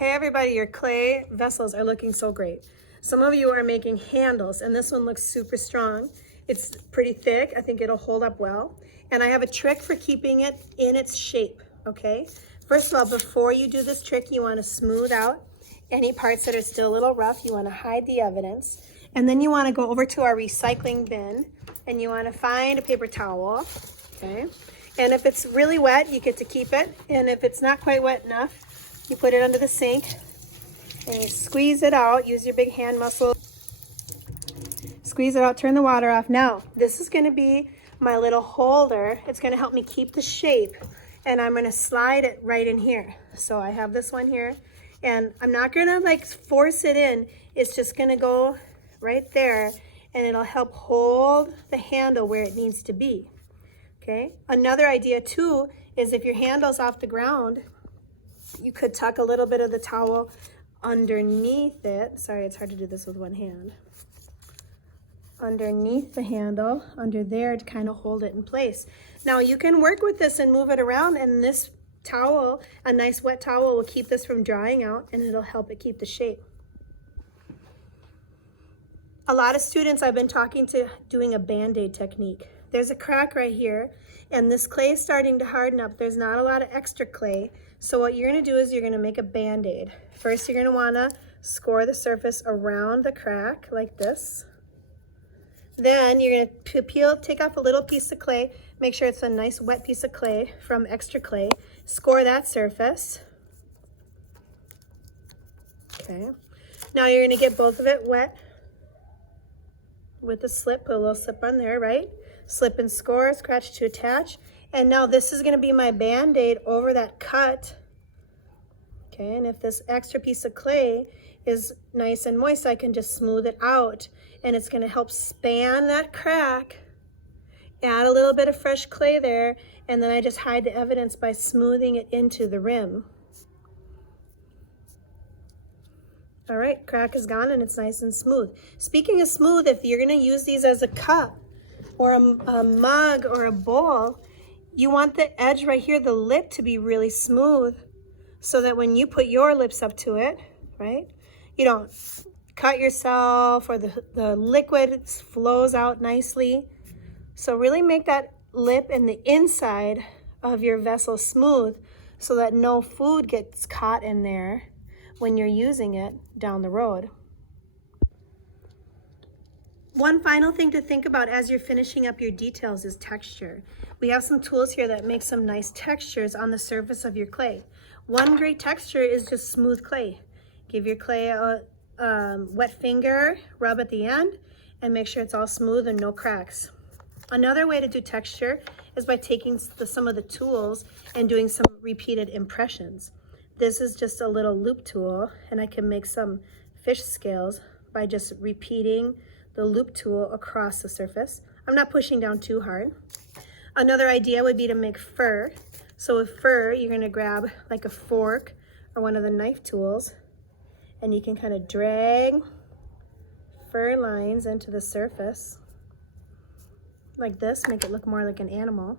Hey everybody, your clay vessels are looking so great. Some of you are making handles and this one looks super strong. It's pretty thick. I think it'll hold up well. And I have a trick for keeping it in its shape, okay? First of all, before you do this trick, you want to smooth out any parts that are still a little rough. You want to hide the evidence. And then you want to go over to our recycling bin and you want to find a paper towel, okay? And if it's really wet, you get to keep it. And if it's not quite wet enough, you put it under the sink and you squeeze it out. Use your big hand muscle. Squeeze it out, turn the water off. Now, this is gonna be my little holder. It's gonna help me keep the shape and I'm gonna slide it right in here. So I have this one here and I'm not gonna like force it in. It's just gonna go right there and it'll help hold the handle where it needs to be, okay? Another idea too is if your handle's off the ground, you could tuck a little bit of the towel underneath it. Sorry, it's hard to do this with one hand. Underneath the handle, under there to kind of hold it in place. Now you can work with this and move it around and this towel, a nice wet towel will keep this from drying out and it'll help it keep the shape. A lot of students I've been talking to doing a Band-Aid technique. There's a crack right here and this clay is starting to harden up. There's not a lot of extra clay. So what you're gonna do is you're gonna make a Band-Aid. First, you're gonna wanna score the surface around the crack like this. Then you're gonna take off a little piece of clay, make sure it's a nice wet piece of clay from extra clay. Score that surface. Okay. Now you're gonna get both of it wet with a slip, put a little slip on there, right? Slip and score, scratch to attach. And now this is gonna be my Band-Aid over that cut. Okay, and if this extra piece of clay is nice and moist, I can just smooth it out and it's gonna help span that crack. Add a little bit of fresh clay there and then I just hide the evidence by smoothing it into the rim. All right, crack is gone and it's nice and smooth. Speaking of smooth, if you're gonna use these as a cup or a mug or a bowl, you want the edge right here, the lip, to be really smooth so that when you put your lips up to it, right, you don't cut yourself or the liquid flows out nicely. So really make that lip and the inside of your vessel smooth so that no food gets caught in there when you're using it down the road. One final thing to think about as you're finishing up your details is texture. We have some tools here that make some nice textures on the surface of your clay. One great texture is just smooth clay. Give your clay a wet finger, rub at the end, and make sure it's all smooth and no cracks. Another way to do texture is by taking some of the tools and doing some repeated impressions. This is just a little loop tool, and I can make some fish scales by just repeating the loop tool across the surface. I'm not pushing down too hard. Another idea would be to make fur. So with fur, you're gonna grab like a fork or one of the knife tools and you can kind of drag fur lines into the surface like this, make it look more like an animal.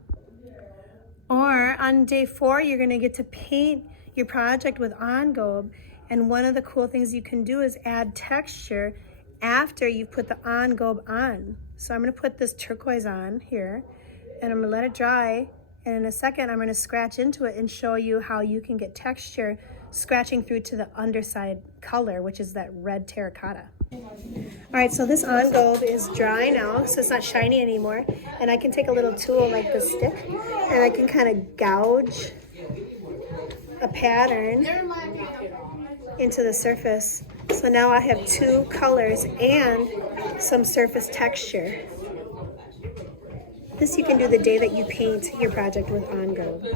Or on day 4, you're gonna get to paint your project with on-gobe, and one of the cool things you can do is add texture after you put the on-gobe on. So I'm gonna put this turquoise on here and I'm gonna let it dry, and in a second I'm gonna scratch into it and show you how you can get texture scratching through to the underside color, which is that red terracotta. All right, so this on-gobe is dry now, so it's not shiny anymore, and I can take a little tool like this stick and I can kind of gouge a pattern into the surface. So now I have 2 colors and some surface texture. This you can do the day that you paint your project with on-gobe.